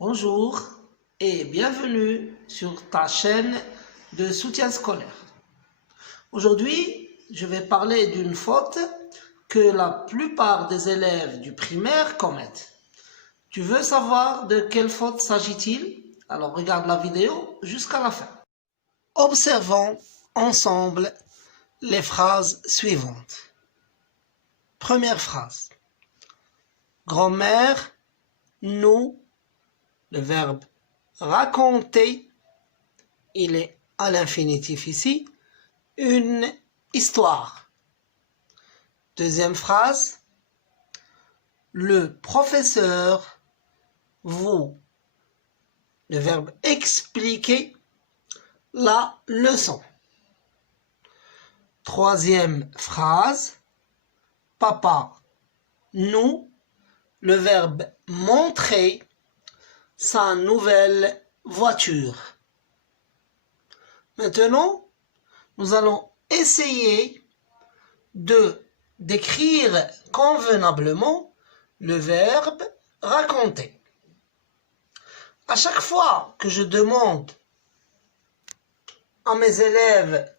Bonjour et bienvenue sur ta chaîne de soutien scolaire. Aujourd'hui, je vais parler d'une faute que la plupart des élèves du primaire commettent. Tu veux savoir de quelle faute s'agit-il? Alors regarde la vidéo jusqu'à la fin. Observons ensemble les phrases suivantes. Première phrase. Grand-mère, nous, le verbe raconter, il est à l'infinitif ici, une histoire. Deuxième phrase, le professeur vous, le verbe expliquer la leçon. Troisième phrase, papa, nous, le verbe montrer sa nouvelle voiture. Maintenant, nous allons essayer d'écrire convenablement le verbe raconter. À chaque fois que je demande à mes élèves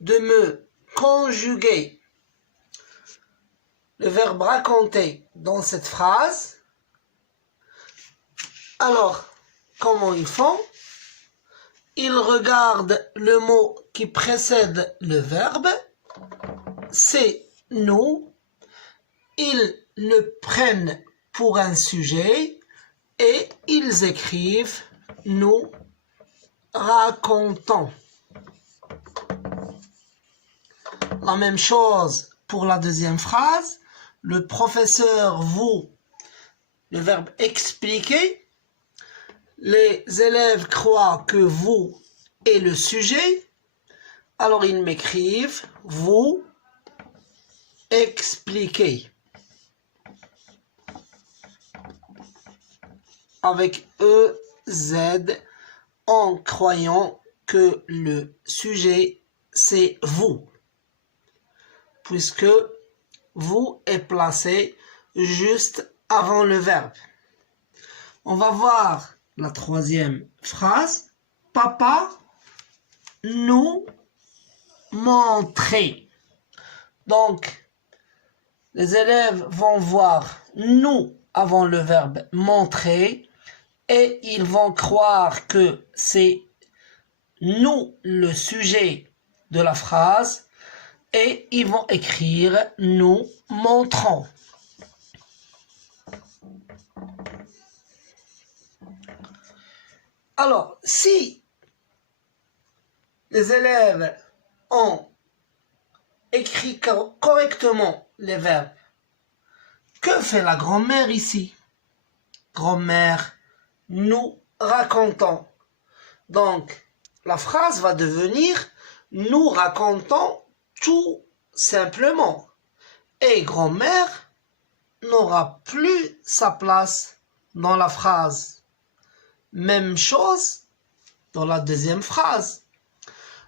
de me conjuguer le verbe raconter dans cette phrase, alors, comment ils font? Ils regardent le mot qui précède le verbe, c'est nous, ils le prennent pour un sujet et ils écrivent nous racontons. La même chose pour la deuxième phrase, le professeur vous, le verbe expliquer. Les élèves croient que vous est le sujet, alors ils m'écrivent vous expliquez avec EZ en croyant que le sujet c'est vous, puisque vous est placé juste avant le verbe. On va voir la troisième phrase, papa nous montrer. Donc, les élèves vont voir nous avant le verbe montrer et ils vont croire que c'est nous le sujet de la phrase et ils vont écrire nous montrons. Alors, si les élèves ont écrit correctement les verbes, que fait la grand-mère ici? Grand-mère, nous racontons. Donc, la phrase va devenir nous racontons tout simplement. Et grand-mère n'aura plus sa place dans la phrase. Même chose dans la deuxième phrase.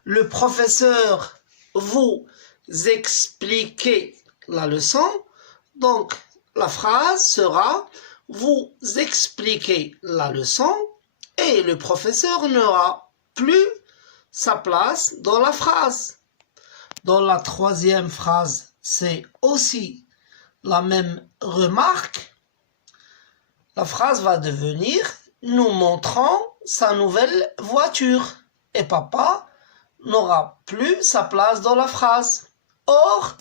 Le professeur vous expliquez la leçon. Donc, la phrase sera vous expliquez la leçon et le professeur n'aura plus sa place dans la phrase. Dans la troisième phrase, c'est aussi la même remarque. La phrase va devenir nous montrons sa nouvelle voiture et papa n'aura plus sa place dans la phrase. Or,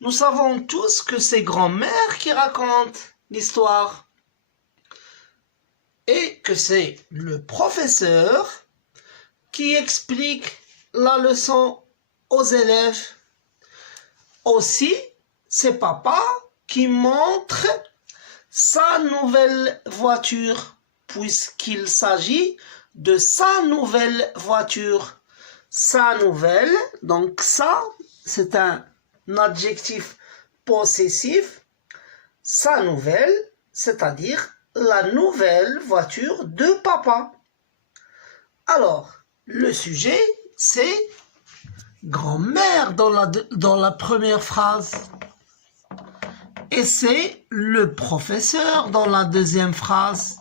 nous savons tous que c'est grand-mère qui raconte l'histoire et que c'est le professeur qui explique la leçon aux élèves. Aussi, c'est papa qui montre sa nouvelle voiture puisqu'il s'agit de sa nouvelle voiture. Sa nouvelle, donc ça, c'est un adjectif possessif. Sa nouvelle, c'est-à-dire la nouvelle voiture de papa. Alors, le sujet, c'est grand-mère dans la première phrase. Et c'est le professeur dans la deuxième phrase.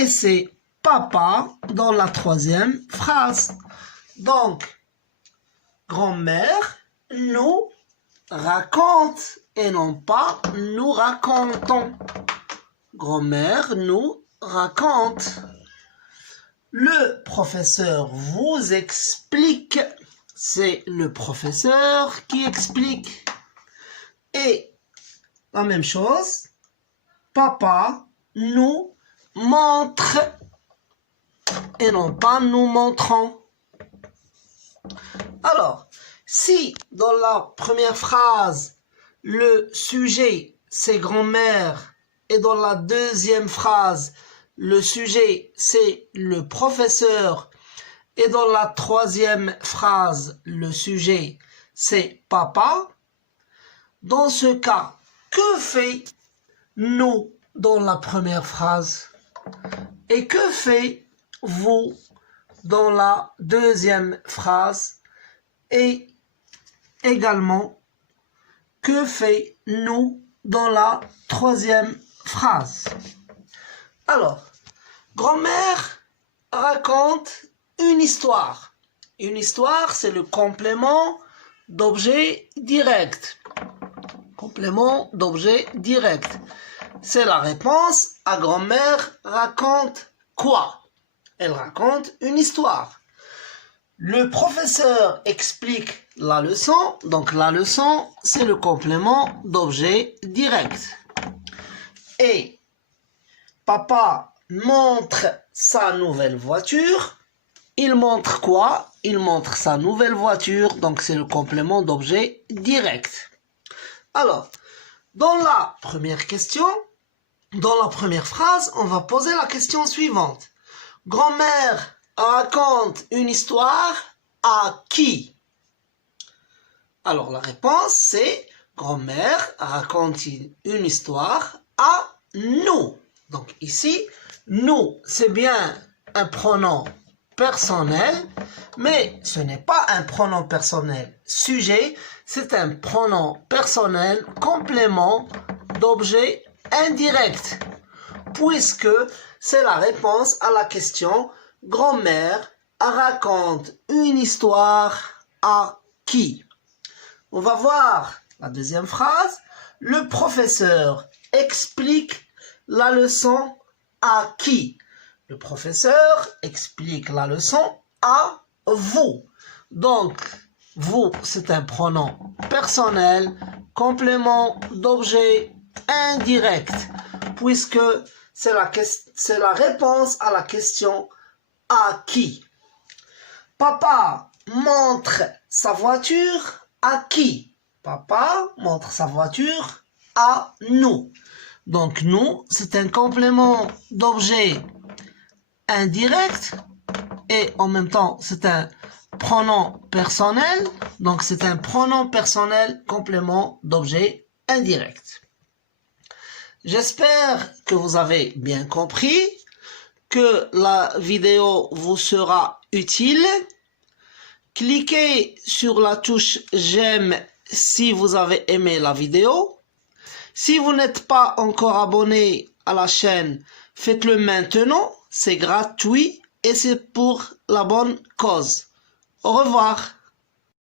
et c'est papa dans la troisième phrase. Donc, grand-mère nous raconte et non pas nous racontons. Grand-mère nous raconte. Le professeur vous explique. C'est le professeur qui explique. Et la même chose, papa nous montre et non pas nous montrons. Alors, si dans la première phrase, le sujet c'est grand-mère et dans la deuxième phrase, le sujet c'est le professeur et dans la troisième phrase, le sujet c'est papa, dans ce cas, que fait nous dans la première phrase et que fait vous dans la deuxième phrase et également que fait nous dans la troisième phrase. Alors, grand-mère raconte une histoire. Une histoire, c'est le complément d'objet direct. Complément d'objet direct. C'est la réponse à grand-mère raconte quoi? Elle raconte une histoire. Le professeur explique la leçon. Donc la leçon, c'est le complément d'objet direct. Et papa montre sa nouvelle voiture. Il montre quoi? Il montre sa nouvelle voiture. Donc c'est le complément d'objet direct. Alors, dans la première question, dans la première phrase, on va poser la question suivante. Grand-mère raconte une histoire à qui? Alors la réponse c'est grand-mère raconte une histoire à nous. Donc ici, nous, c'est bien un pronom personnel, mais ce n'est pas un pronom personnel sujet, c'est un pronom personnel complément d'objet indirect, puisque c'est la réponse à la question grand-mère raconte une histoire à qui? On va voir la deuxième phrase. Le professeur explique la leçon à qui? Le professeur explique la leçon à vous. Donc, vous, c'est un pronom personnel, complément d'objet indirect, puisque c'est la réponse à la question à qui? Papa montre sa voiture à qui? Papa montre sa voiture à nous. Donc nous, c'est un complément d'objet indirect et en même temps, c'est un pronom personnel. Donc c'est un pronom personnel complément d'objet indirect. J'espère que vous avez bien compris, que la vidéo vous sera utile. Cliquez sur la touche j'aime si vous avez aimé la vidéo. Si vous n'êtes pas encore abonné à la chaîne, faites-le maintenant, c'est gratuit et c'est pour la bonne cause. Au revoir.